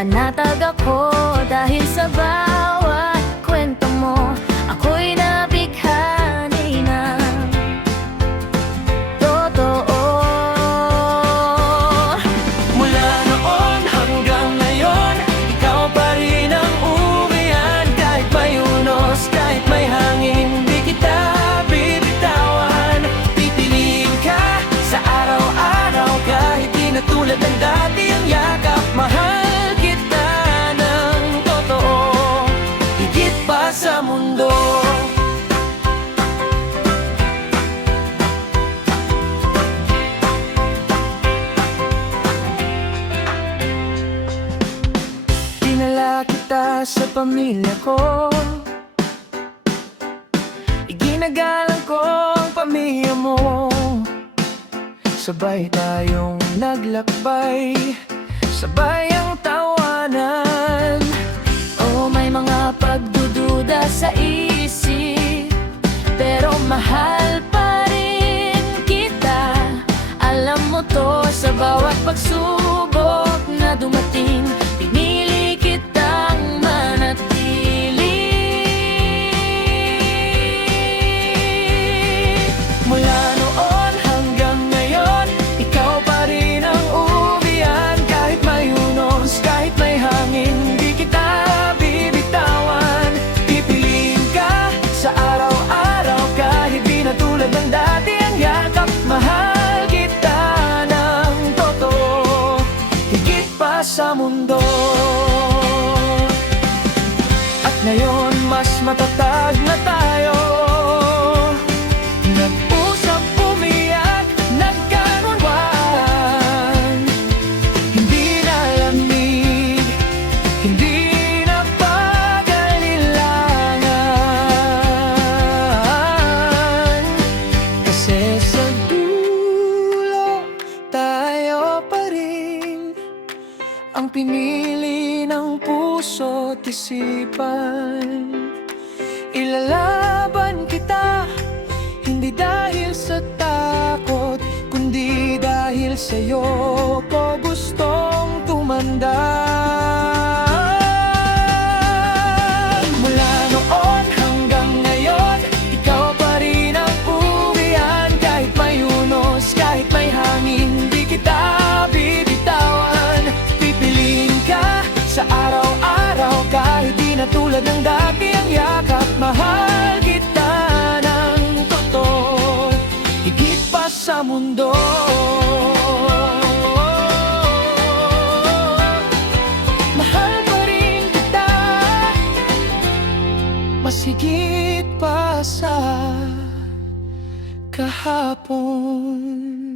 Panatag ako dahil sa bawat kwento mo. Ako'y nabighani ng totoo. Mula noon hanggang ngayon, ikaw pa rin ang uwian. Kahit may unos, kahit may hangin, di kita bibitawan. Pipiliin ka sa araw-araw, kahit di na tulad ng dati ang yakap. Mahal kita ng totoo, higit pa sa mundo. Dinala kita sa pamilya ko, iginagalang ko ang pamilya mo. Sabay tayong naglakbay, sabay ang tawanan. Oh, may mga pagdududa sa isip, pero mahal pa rin kita. Alam mo to, sa bawat pagsubok na dumating, pinili kitang manatili. Mula noon hanggang ngayon, ikaw pa rin ang uwian. Kahit may unos, kahit may hangin, di kita bibitawan. Pipiliin ka sa araw-araw, kahit di na tulad ng dati ang yakap. Mahal kita ng totoo, higit pa sa mundo. At ngayon mas matatag na tayo, nag-usap, umiyak, nagkanunuan. Hindi na lamig, hindi na pag-alilangan. Kasi sa dulo, tayo pa rin ang pinili ng puso't isipan. Ilalaban kita, hindi dahil sa takot, kundi dahil sa'yo ko gustong tumandag. Mula noon hanggang ngayon, ikaw pa rin ang uwian. Kahit may unos, kahit may hangin, di kita bibitawan. Pipiliin ka sa araw-araw, kahit di na tulad ng dati ang yakap. Mahal kita ng totoo, higit pa sa mundo. Mahal pa rin kita, mas higit pa sa kahapon.